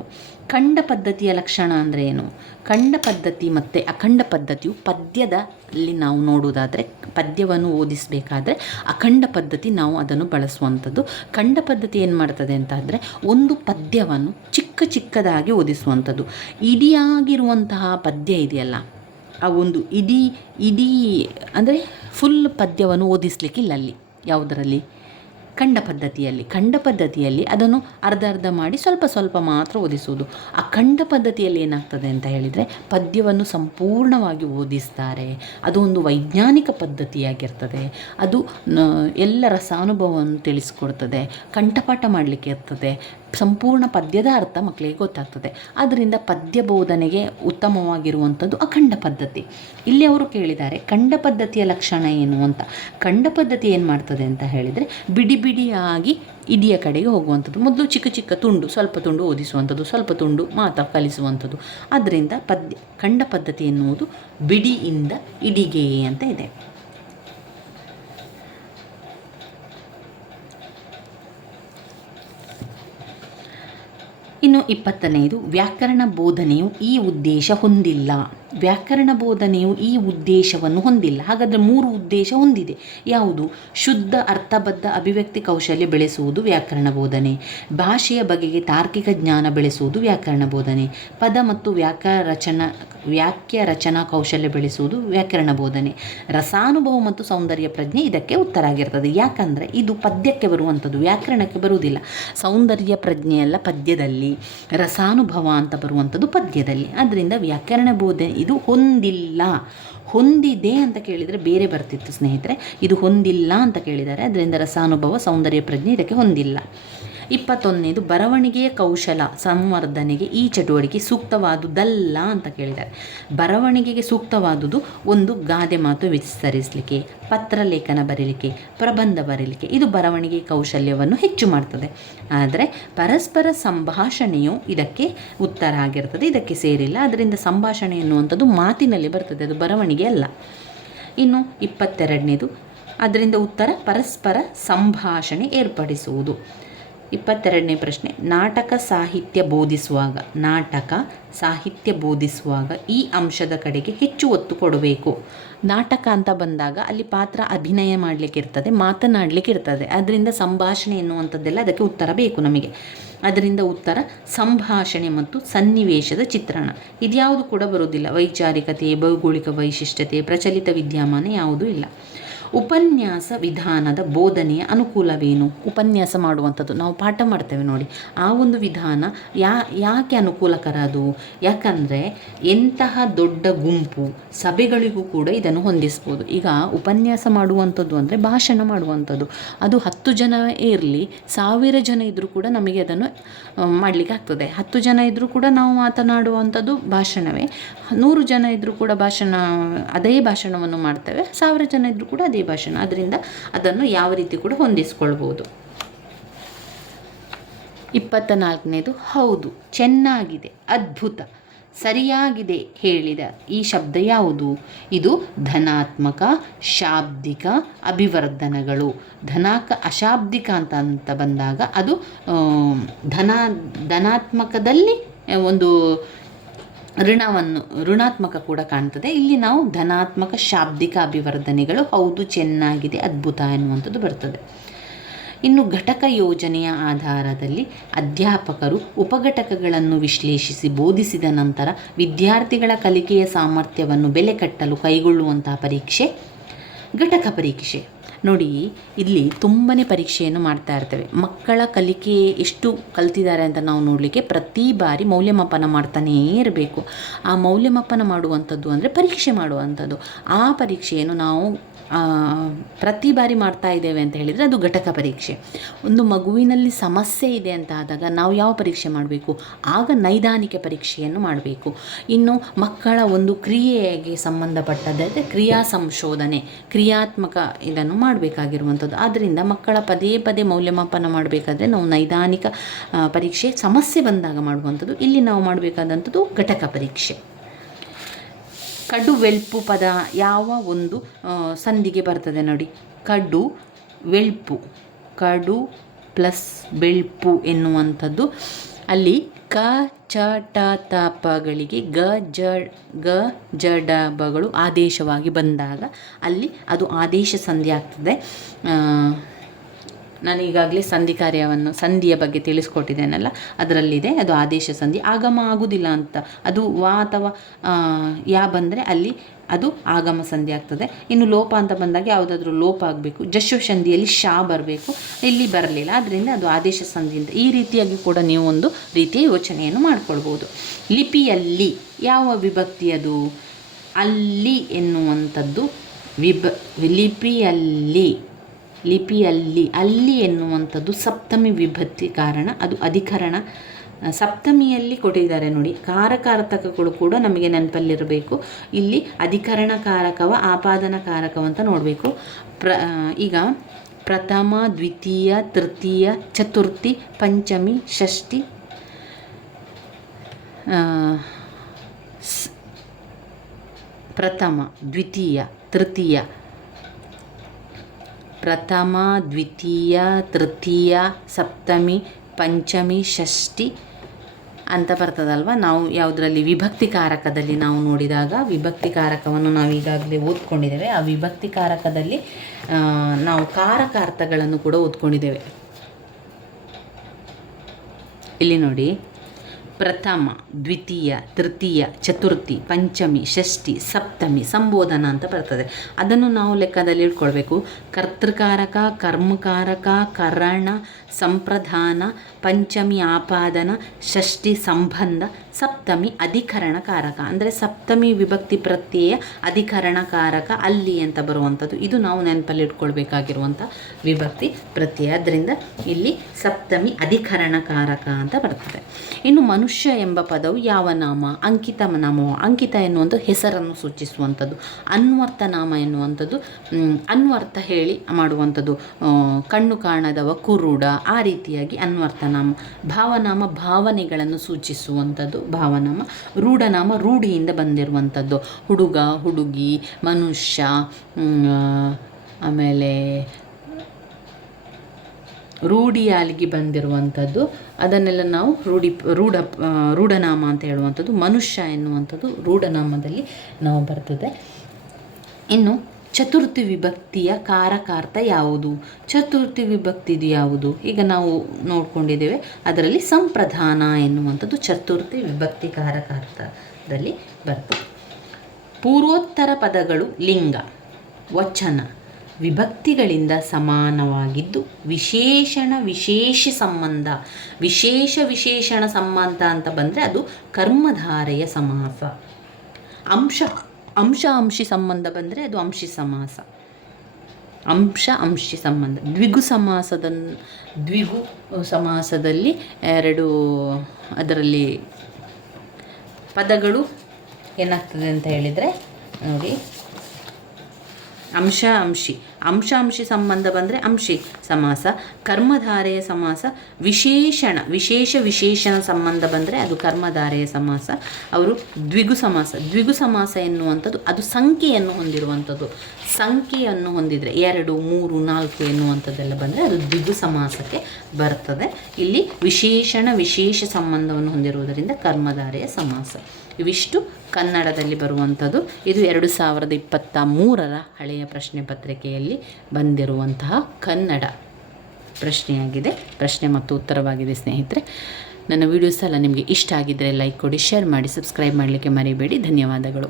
ಖಂಡ ಪದ್ಧತಿಯ ಲಕ್ಷಣ ಅಂದರೆ ಏನು? ಖಂಡ ಪದ್ಧತಿ ಮತ್ತು ಅಖಂಡ ಪದ್ಧತಿಯು ಪದ್ಯದಲ್ಲಿ ನಾವು ನೋಡುವುದಾದರೆ, ಪದ್ಯವನ್ನು ಓದಿಸಬೇಕಾದ್ರೆ ಅಖಂಡ ಪದ್ಧತಿ ನಾವು ಅದನ್ನು ಬಳಸುವಂಥದ್ದು. ಖಂಡ ಪದ್ಧತಿ ಏನು ಮಾಡ್ತದೆ ಅಂತ ಅಂದರೆ, ಒಂದು ಪದ್ಯವನ್ನು ಚಿಕ್ಕ ಚಿಕ್ಕ ಚಿಕ್ಕದಾಗಿ ಓದಿಸುವಂಥದ್ದು. ಇಡಿಯಾಗಿರುವಂತಹ ಪದ್ಯ ಇದೆಯಲ್ಲ, ಆ ಒಂದು ಇಡೀ ಅಂದರೆ ಫುಲ್ ಪದ್ಯವನ್ನು ಓದಿಸ್ಲಿಕ್ಕಿಲ್ಲ ಅಲ್ಲಿ. ಯಾವುದರಲ್ಲಿ? ಖಂಡ ಪದ್ಧತಿಯಲ್ಲಿ ಅದನ್ನು ಅರ್ಧ ಮಾಡಿ ಸ್ವಲ್ಪ ಸ್ವಲ್ಪ ಮಾತ್ರ ಓದಿಸುವುದು. ಆ ಖಂಡ ಪದ್ಧತಿಯಲ್ಲಿ ಏನಾಗ್ತದೆ ಅಂತ ಹೇಳಿದರೆ ಪದ್ಯವನ್ನು ಸಂಪೂರ್ಣವಾಗಿ ಓದಿಸ್ತಾರೆ. ಅದು ಒಂದು ವೈಜ್ಞಾನಿಕ ಪದ್ಧತಿಯಾಗಿರ್ತದೆ. ಅದು ಎಲ್ಲ ರಸಾನುಭವವನ್ನು ತಿಳಿಸ್ಕೊಡ್ತದೆ. ಕಂಠಪಾಠ ಮಾಡಲಿಕ್ಕೆ ಇರ್ತದೆ. ಸಂಪೂರ್ಣ ಪದ್ಯದ ಅರ್ಥ ಮಕ್ಕಳಿಗೆ ಗೊತ್ತಾಗ್ತದೆ. ಆದ್ದರಿಂದ ಪದ್ಯ ಬೋಧನೆಗೆ ಉತ್ತಮವಾಗಿರುವಂಥದ್ದು ಅಖಂಡ ಪದ್ಧತಿ. ಇಲ್ಲಿ ಅವರು ಕೇಳಿದ್ದಾರೆ ಖಂಡ ಪದ್ಧತಿಯ ಲಕ್ಷಣ ಏನು ಅಂತ. ಖಂಡ ಪದ್ಧತಿ ಏನು ಮಾಡ್ತದೆ ಅಂತ ಹೇಳಿದರೆ ಬಿಡಿಯಾಗಿ ಇಡಿಯ ಕಡೆಗೆ ಹೋಗುವಂಥದ್ದು. ಮೊದಲು ಚಿಕ್ಕ ಚಿಕ್ಕ ತುಂಡು, ಸ್ವಲ್ಪ ತುಂಡು ಓದಿಸುವಂಥದ್ದು, ಸ್ವಲ್ಪ ತುಂಡು ಮಾತಾ ಕಲಿಸುವಂಥದ್ದು. ಆದ್ದರಿಂದ ಖಂಡ ಪದ್ಧತಿ ಎನ್ನುವುದು ಬಿಡಿಯಿಂದ ಇಡಿಗೆ ಅಂತ ಇದೆ. ಇನ್ನು 20ನೇದು, ವ್ಯಾಕರಣ ಬೋಧನೆಯು ಈ ಉದ್ದೇಶ ಹೊಂದಿಲ್ಲ. ವ್ಯಾಕರಣ ಬೋಧನೆಯು ಈ ಉದ್ದೇಶವನ್ನು ಹೊಂದಿಲ್ಲ. ಹಾಗಾದರೆ 3 ಉದ್ದೇಶ ಹೊಂದಿದೆ. ಯಾವುದು? ಶುದ್ಧ ಅರ್ಥಬದ್ಧ ಅಭಿವ್ಯಕ್ತಿ ಕೌಶಲ್ಯ ಬೆಳೆಸುವುದು ವ್ಯಾಕರಣ ಬೋಧನೆ, ಭಾಷೆಯ ಬಗೆಗೆ ತಾರ್ಕಿಕ ಜ್ಞಾನ ಬೆಳೆಸುವುದು ವ್ಯಾಕರಣ ಬೋಧನೆ, ಪದ ಮತ್ತು ವಾಕ್ಯ ರಚನಾ ಕೌಶಲ್ಯ ಬೆಳೆಸುವುದು ವ್ಯಾಕರಣ ಬೋಧನೆ, ರಸಾನುಭವ ಮತ್ತು ಸೌಂದರ್ಯ ಪ್ರಜ್ಞೆ ಇದಕ್ಕೆ ಉತ್ತರ ಆಗಿರ್ತದೆ. ಯಾಕಂದರೆ ಇದು ಪದ್ಯಕ್ಕೆ ಬರುವಂಥದ್ದು, ವ್ಯಾಕರಣಕ್ಕೆ ಬರುವುದಿಲ್ಲ. ಸೌಂದರ್ಯ ಪ್ರಜ್ಞೆಯೆಲ್ಲ ಪದ್ಯದಲ್ಲಿ, ರಸಾನುಭವ ಅಂತ ಬರುವಂಥದ್ದು ಪದ್ಯದಲ್ಲಿ. ಆದ್ದರಿಂದ ವ್ಯಾಕರಣ ಬೋಧನೆ ಇದು ಹೊಂದಿಲ್ಲ. ಹೊಂದಿದೆ ಅಂತ ಕೇಳಿದರೆ ಬೇರೆ ಬರ್ತಿತ್ತು ಸ್ನೇಹಿತರೆ. ಇದು ಹೊಂದಿಲ್ಲ ಅಂತ ಕೇಳಿದ್ದಾರೆ. ಅದರಿಂದ ರಸಾನುಭವ ಸೌಂದರ್ಯ ಪ್ರಜ್ಞೆ ಇದಕ್ಕೆ ಹೊಂದಿಲ್ಲ. 21ನೇದು, ಬರವಣಿಗೆಯ ಕೌಶಲ ಸಂವರ್ಧನೆಗೆ ಈ ಚಟುವಟಿಕೆ ಸೂಕ್ತವಾದುದಲ್ಲ ಅಂತ ಕೇಳಿದ್ದಾರೆ. ಬರವಣಿಗೆಗೆ ಸೂಕ್ತವಾದುದು ಒಂದು ಗಾದೆ ಮಾತು ವಿಸ್ತರಿಸಲಿಕ್ಕೆ, ಪತ್ರ ಲೇಖನ ಬರೀಲಿಕ್ಕೆ, ಪ್ರಬಂಧ ಬರೀಲಿಕ್ಕೆ. ಇದು ಬರವಣಿಗೆ ಕೌಶಲ್ಯವನ್ನು ಹೆಚ್ಚು ಮಾಡ್ತದೆ. ಆದರೆ ಪರಸ್ಪರ ಸಂಭಾಷಣೆಯು ಇದಕ್ಕೆ ಉತ್ತರ ಆಗಿರ್ತದೆ, ಇದಕ್ಕೆ ಸೇರಿಲ್ಲ. ಅದರಿಂದ ಸಂಭಾಷಣೆ ಎನ್ನುವಂಥದ್ದು ಮಾತಿನಲ್ಲಿ ಬರ್ತದೆ, ಅದು ಬರವಣಿಗೆ ಅಲ್ಲ. ಇನ್ನು 22ನೇದು, ಅದರಿಂದ ಉತ್ತರ ಪರಸ್ಪರ ಸಂಭಾಷಣೆ ಏರ್ಪಡಿಸುವುದು. 22ನೇ ಪ್ರಶ್ನೆ, ನಾಟಕ ಸಾಹಿತ್ಯ ಬೋಧಿಸುವಾಗ ಈ ಅಂಶದ ಕಡೆಗೆ ಹೆಚ್ಚು ಒತ್ತು ಕೊಡಬೇಕು. ನಾಟಕ ಅಂತ ಬಂದಾಗ ಅಲ್ಲಿ ಪಾತ್ರ ಅಭಿನಯ ಮಾಡಲಿಕ್ಕೆ ಇರ್ತದೆ, ಮಾತನಾಡಲಿಕ್ಕೆ ಇರ್ತದೆ. ಅದರಿಂದ ಸಂಭಾಷಣೆ ಎನ್ನುವಂಥದ್ದೆಲ್ಲ ಅದಕ್ಕೆ ಉತ್ತರ ಬೇಕು ನಮಗೆ. ಅದರಿಂದ ಉತ್ತರ ಸಂಭಾಷಣೆ ಮತ್ತು ಸನ್ನಿವೇಶದ ಚಿತ್ರಣ. ಇದ್ಯಾವುದು ಕೂಡ ಬರುವುದಿಲ್ಲ. ವೈಚಾರಿಕತೆ, ಭೌಗೋಳಿಕ ವೈಶಿಷ್ಟ್ಯತೆ, ಪ್ರಚಲಿತ ವಿದ್ಯಮಾನ ಯಾವುದೂ ಇಲ್ಲ. ಉಪನ್ಯಾಸ ವಿಧಾನದ ಬೋಧನೆಯ ಅನುಕೂಲವೇನು? ಉಪನ್ಯಾಸ ಮಾಡುವಂಥದ್ದು, ನಾವು ಪಾಠ ಮಾಡ್ತೇವೆ ನೋಡಿ, ಆ ಒಂದು ವಿಧಾನ ಯಾಕೆ ಅನುಕೂಲಕರ ಅದು? ಯಾಕಂದರೆ ಎಂತಹ ದೊಡ್ಡ ಗುಂಪು ಸಭೆಗಳಿಗೂ ಕೂಡ ಇದನ್ನು ಹೊಂದಿಸ್ಬೋದು. ಈಗ ಉಪನ್ಯಾಸ ಮಾಡುವಂಥದ್ದು ಅಂದರೆ ಭಾಷಣ ಮಾಡುವಂಥದ್ದು. ಅದು 10 ಜನ ಇರಲಿ, 1000 ಜನ ಇದ್ದರೂ ಕೂಡ ನಮಗೆ ಅದನ್ನು ಮಾಡಲಿಕ್ಕೆ ಆಗ್ತದೆ. 10 ಜನ ಇದ್ದರೂ ಕೂಡ ನಾವು ಮಾತನಾಡುವಂಥದ್ದು ಭಾಷಣವೇ. 100 ಜನ ಇದ್ದರೂ ಕೂಡ ಅದೇ ಭಾಷಣವನ್ನು ಮಾಡ್ತೇವೆ. 1000 ಜನ ಇದ್ದರೂ ಕೂಡ ಅದೇ ಭಾಷಣ. ಅದರಿಂದ ಅದನ್ನು ಯಾವ ರೀತಿ ಕೂಡ ಹೊಂದಿಸ್ಕೊಳ್ಬೋದು. 24ನೇದು, ಹೌದು, ಚೆನ್ನಾಗಿದೆ, ಅದ್ಭುತ, ಸರಿಯಾಗಿದೆ ಹೇಳಿದ ಈ ಶಬ್ದ ಯಾವುದು? ಇದು ಧನಾತ್ಮಕ ಶಾಬ್ದಿಕ ಅಭಿವರ್ಧನಗಳು. ಅಶಾಬ್ದಿಕ ಅಂತ ಬಂದಾಗ ಅದು ಧನಾತ್ಮಕದಲ್ಲಿ ಒಂದು ಋಣಾತ್ಮಕ ಕೂಡ ಕಾಣ್ತದೆ. ಇಲ್ಲಿ ನಾವು ಧನಾತ್ಮಕ ಶಾಬ್ದಿಕ ಅಭಿವರ್ಧನೆಗಳು, ಹೌದು, ಚೆನ್ನಾಗಿದೆ, ಅದ್ಭುತ ಎನ್ನುವಂಥದ್ದು ಬರ್ತದೆ. ಇನ್ನು ಘಟಕ ಯೋಜನೆಯ ಆಧಾರದಲ್ಲಿ ಅಧ್ಯಾಪಕರು ಉಪಘಟಕಗಳನ್ನು ವಿಶ್ಲೇಷಿಸಿ ಬೋಧಿಸಿದ ನಂತರ ವಿದ್ಯಾರ್ಥಿಗಳ ಕಲಿಕೆಯ ಸಾಮರ್ಥ್ಯವನ್ನು ಬೆಲೆ ಕಟ್ಟಲು ಕೈಗೊಳ್ಳುವಂತಹ ಪರೀಕ್ಷೆ ಘಟಕ ಪರೀಕ್ಷೆ. ನೋಡಿ, ಇಲ್ಲಿ ತುಂಬಾ ಪರೀಕ್ಷೆಯನ್ನು ಮಾಡ್ತಾ ಇರ್ತೇವೆ. ಮಕ್ಕಳ ಕಲಿಕೆ ಎಷ್ಟು ಕಲ್ತಿದ್ದಾರೆ ಅಂತ ನಾವು ನೋಡಲಿಕ್ಕೆ ಪ್ರತಿ ಬಾರಿ ಮೌಲ್ಯಮಾಪನ ಮಾಡ್ತಾನೇ ಇರಬೇಕು. ಆ ಮೌಲ್ಯಮಾಪನ ಮಾಡುವಂಥದ್ದು ಅಂದರೆ ಪರೀಕ್ಷೆ ಮಾಡುವಂಥದ್ದು. ಆ ಪರೀಕ್ಷೆಯನ್ನು ನಾವು ಪ್ರತಿ ಬಾರಿ ಮಾಡ್ತಾ ಇದ್ದೇವೆ ಅಂತ ಹೇಳಿದರೆ ಅದು ಘಟಕ ಪರೀಕ್ಷೆ. ಒಂದು ಮಗುವಿನಲ್ಲಿ ಸಮಸ್ಯೆ ಇದೆ ಅಂತ ಆದಾಗ ನಾವು ಯಾವ ಪರೀಕ್ಷೆ ಮಾಡಬೇಕು? ಆಗ ನೈದಾನಿಕ ಪರೀಕ್ಷೆಯನ್ನು ಮಾಡಬೇಕು. ಇನ್ನು ಮಕ್ಕಳ ಒಂದು ಕ್ರಿಯೆಗೆ ಸಂಬಂಧಪಟ್ಟದ್ದಾದರೆ ಕ್ರಿಯಾ ಸಂಶೋಧನೆ, ಕ್ರಿಯಾತ್ಮಕ ಇದನ್ನು ಮಾಡಬೇಕಾಗಿರುವಂಥದ್ದು. ಆದ್ದರಿಂದ ಮಕ್ಕಳ ಪದೇ ಪದೇ ಮೌಲ್ಯಮಾಪನ ಮಾಡಬೇಕಾದ್ರೆ ನಾವು ನೈದಾನಿಕ ಪರೀಕ್ಷೆ ಸಮಸ್ಯೆ ಬಂದಾಗ ಮಾಡುವಂಥದ್ದು. ಇಲ್ಲಿ ನಾವು ಮಾಡಬೇಕಾದಂಥದ್ದು ಘಟಕ ಪರೀಕ್ಷೆ. ಕಡು ವೆಲ್ಪು ಪದ ಯಾವ ಒಂದು ಸಂಧಿಗೆ ಬರ್ತದೆ ನೋಡಿ? ಕಡು ವೆಲ್ಪು, ಕಡು ಪ್ಲಸ್ ಬೆಳ್ಪು ಎನ್ನುವಂಥದ್ದು ಅಲ್ಲಿ ಕ ಚ ಟ ತ ಪಗಳಿಗೆ ಗ ಜ ಡ ಬಗಳು ಆದೇಶವಾಗಿ ಬಂದಾಗ ಅಲ್ಲಿ ಅದು ಆದೇಶ ಸಂಧಿ ಆಗ್ತದೆ. ನಾನು ಈಗಾಗಲೇ ಸಂಧಿ ಕಾರ್ಯವನ್ನು ಸಂಧಿಯ ಬಗ್ಗೆ ತಿಳಿಸ್ಕೊಟ್ಟಿದ್ದೇನಲ್ಲ, ಅದರಲ್ಲಿದೆ. ಅದು ಆದೇಶ ಸಂಧಿ. ಆಗಮ ಆಗುವುದಿಲ್ಲ ಅಂತ, ಅದು ವಾ ಅಥವಾ ಯಾ ಬಂದರೆ ಅಲ್ಲಿ ಅದು ಆಗಮ ಸಂಧಿ ಆಗ್ತದೆ. ಇನ್ನು ಲೋಪ ಅಂತ ಬಂದಾಗ ಯಾವುದಾದ್ರೂ ಲೋಪ ಆಗಬೇಕು. ಜಶ್ವ ಸಂಧಿಯಲ್ಲಿ ಶಾ ಬರಬೇಕು, ಇಲ್ಲಿ ಬರಲಿಲ್ಲ, ಆದ್ದರಿಂದ ಅದು ಆದೇಶ ಸಂಧಿ ಅಂತ. ಈ ರೀತಿಯಾಗಿ ಕೂಡ ನೀವು ಒಂದು ರೀತಿಯ ಯೋಚನೆಯನ್ನು ಮಾಡಿಕೊಳ್ಬೋದು. ಲಿಪಿಯಲ್ಲಿ ಯಾವ ವಿಭಕ್ತಿ ಅದು? ಅಲ್ಲಿ ಎನ್ನುವಂಥದ್ದು ಲಿಪಿಯಲ್ಲಿ ಅಲ್ಲಿ ಎನ್ನುವಂಥದ್ದು ಸಪ್ತಮಿ ವಿಭಕ್ತಿ ಕಾರಣ, ಅದು ಅಧಿಕರಣ. ಸಪ್ತಮಿಯಲ್ಲಿ ಕೊಟ್ಟಿದ್ದಾರೆ ನೋಡಿ. ಕಾರಕಾರ್ಥಕಗಳು ಕೂಡ ನಮಗೆ ನೆನಪಲ್ಲಿರಬೇಕು. ಇಲ್ಲಿ ಅಧಿಕರಣ ಕಾರಕವ ಆಪಾದನ ಕಾರಕವಂತ ನೋಡಬೇಕು. ಈಗ ಪ್ರಥಮ, ದ್ವಿತೀಯ, ತೃತೀಯ, ಚತುರ್ಥಿ, ಪಂಚಮಿ, ಷಷ್ಠಿ, ಪ್ರಥಮ, ದ್ವಿತೀಯ, ತೃತೀಯ, ಪ್ರಥಮ, ದ್ವಿತೀಯ, ತೃತೀಯ, ಸಪ್ತಮಿ, ಪಂಚಮಿ, ಷಷ್ಠಿ ಅಂತ ಬರ್ತದಲ್ವ. ನಾವು ಯಾವುದರಲ್ಲಿ ವಿಭಕ್ತಿ ಕಾರಕದಲ್ಲಿ ನಾವು ನೋಡಿದಾಗ ವಿಭಕ್ತಿ ಕಾರಕವನ್ನು ನಾವು ಈಗಾಗಲೇ ಓದ್ಕೊಂಡಿದ್ದೇವೆ. ಆ ವಿಭಕ್ತಿ ಕಾರಕದಲ್ಲಿ ನಾವು ಕಾರಕಾರ್ಥಗಳನ್ನು ಕೂಡ ಓದ್ಕೊಂಡಿದ್ದೇವೆ. ಇಲ್ಲಿ ನೋಡಿ, ಪ್ರಥಮ, ದ್ವಿತೀಯ, ತೃತೀಯ, ಚತುರ್ಥಿ, ಪಂಚಮಿ, ಷಷ್ಠಿ, ಸಪ್ತಮಿ, ಸಂಬೋಧನ ಅಂತ ಬರ್ತದೆ. ಅದನ್ನು ನಾವು ಲೆಕ್ಕದಲ್ಲಿ ಇಟ್ಕೊಳ್ಬೇಕು. ಕರ್ತೃಕಾರಕ, ಕರ್ಮಕಾರಕ, ಕರಣ, ಸಂಪ್ರದಾನ, ಪಂಚಮಿ ಆಪಾದನ, ಷಷ್ಠಿ ಸಂಬಂಧ, ಸಪ್ತಮಿ ಅಧಿಕರಣ ಕಾರಕ. ಅಂದರೆ ಸಪ್ತಮಿ ವಿಭಕ್ತಿ ಪ್ರತ್ಯಯ ಅಧಿಕರಣ ಕಾರಕ ಅಲ್ಲಿ ಅಂತ ಬರುವಂಥದ್ದು. ಇದು ನಾವು ನೆನಪಲ್ಲಿ ಇಟ್ಕೊಳ್ಬೇಕಾಗಿರುವಂಥ ವಿಭಕ್ತಿ ಪ್ರತ್ಯಯ. ಅದರಿಂದ ಇಲ್ಲಿ ಸಪ್ತಮಿ ಅಧಿಕರಣ ಕಾರಕ ಅಂತ ಬರ್ತದೆ. ಇನ್ನು ಮನುಷ್ಯ ಎಂಬ ಪದವು ಯಾವ ನಾಮ? ಅಂಕಿತ ನಾಮವು. ಅಂಕಿತ ಎನ್ನುವಂಥ ಹೆಸರನ್ನು ಸೂಚಿಸುವಂಥದ್ದು. ಅನ್ವರ್ಥ ನಾಮ ಎನ್ನುವಂಥದ್ದು ಅನ್ವರ್ಥ ಹೇಳಿ ಮಾಡುವಂಥದ್ದು. ಕಣ್ಣು ಕಾಣದವ, ಕುರುಡ, ಆ ರೀತಿಯಾಗಿ ಅನ್ವರ್ಥ ನಾಮ. ಭಾವನಾಮ ಭಾವನೆಗಳನ್ನು ಸೂಚಿಸುವಂಥದ್ದು ಭಾವನಾಮ. ರೂಢನಾಮ ರೂಢಿಯಿಂದ ಬಂದಿರುವಂಥದ್ದು. ಹುಡುಗ, ಹುಡುಗಿ, ಮನುಷ್ಯ, ಆಮೇಲೆ ರೂಢಿಯಾಗಿ ಬಂದಿರುವಂಥದ್ದು, ಅದನ್ನೆಲ್ಲ ನಾವು ರೂಢನಾಮ ಅಂತ ಹೇಳುವಂಥದ್ದು. ಮನುಷ್ಯ ಎನ್ನುವಂಥದ್ದು ರೂಢನಾಮದಲ್ಲಿ ನಾವು ಬರ್ತದೆ. ಇನ್ನು ಚತುರ್ಥಿ ವಿಭಕ್ತಿಯ ಕಾರಕಾರ್ಥ ಯಾವುದು? ಚತುರ್ಥಿ ವಿಭಕ್ತಿದು ಯಾವುದು? ಈಗ ನಾವು ನೋಡ್ಕೊಂಡಿದ್ದೇವೆ. ಅದರಲ್ಲಿ ಸಂಪ್ರದಾನ ಎನ್ನುವಂಥದ್ದು ಚತುರ್ಥಿ ವಿಭಕ್ತಿ ಕಾರಕಾರ್ಥದಲ್ಲಿ ಬರ್ತದೆ. ಪೂರ್ವೋತ್ತರ ಪದಗಳು ಲಿಂಗ, ವಚನ, ವಿಭಕ್ತಿಗಳಿಂದ ಸಮಾನವಾಗಿದ್ದು ವಿಶೇಷಣ ವಿಶೇಷ ಸಂಬಂಧ. ವಿಶೇಷಣ ಸಂಬಂಧ ಅಂತ ಬಂದರೆ ಅದು ಕರ್ಮಧಾರೆಯ ಸಮಾಸ. ಅಂಶಿ ಸಂಬಂಧ ಬಂದರೆ ಅದು ಅಂಶಿ ಸಮಾಸ. ಅಂಶಿ ಸಂಬಂಧ. ದ್ವಿಗು ಸಮಾಸದಲ್ಲಿ ಎರಡು ಅದರಲ್ಲಿ ಪದಗಳು ಏನಾಗ್ತದೆ ಅಂತ ಹೇಳಿದರೆ ನೋಡಿ, ಅಂಶಿ ಸಂಬಂಧ ಬಂದರೆ ಅಂಶಿ ಸಮಾಸ. ಕರ್ಮಧಾರೆಯ ಸಮಾಸ. ವಿಶೇಷಣ ಸಂಬಂಧ ಬಂದರೆ ಅದು ಕರ್ಮಧಾರೆಯ ಸಮಾಸ. ಅವರು ದ್ವಿಗು ಸಮಾಸ ಎನ್ನುವಂಥದ್ದು ಅದು ಸಂಖ್ಯೆಯನ್ನು ಹೊಂದಿರುವಂಥದ್ದು. ಸಂಖ್ಯೆಯನ್ನು ಹೊಂದಿದರೆ 2, 3, 4 ಎನ್ನುವಂಥದ್ದೆಲ್ಲ ಬಂದರೆ ಅದು ದ್ವಿಗು ಸಮಾಸಕ್ಕೆ ಬರ್ತದೆ. ಇಲ್ಲಿ ವಿಶೇಷ ಸಂಬಂಧವನ್ನು ಹೊಂದಿರುವುದರಿಂದ ಕರ್ಮಧಾರೆಯ ಸಮಾಸ. ಇವಿಷ್ಟು ಕನ್ನಡದಲ್ಲಿ ಬರುವಂಥದ್ದು. ಇದು 2023ರ ಹಳೆಯ ಪ್ರಶ್ನೆ ಪತ್ರಿಕೆಯಲ್ಲಿ ಬಂದಿರುವಂತಹ ಕನ್ನಡ ಪ್ರಶ್ನೆಯಾಗಿದೆ. ಪ್ರಶ್ನೆ ಮತ್ತು ಉತ್ತರವಾಗಿದೆ ಸ್ನೇಹಿತರೆ. ನನ್ನ ವಿಡಿಯೋಸ್ ಎಲ್ಲ ನಿಮಗೆ ಇಷ್ಟ ಆಗಿದ್ದರೆ ಲೈಕ್ ಕೊಡಿ, ಶೇರ್ ಮಾಡಿ, ಸಬ್ಸ್ಕ್ರೈಬ್ ಮಾಡಲಿಕ್ಕೆ ಮರಿಬೇಡಿ. ಧನ್ಯವಾದಗಳು.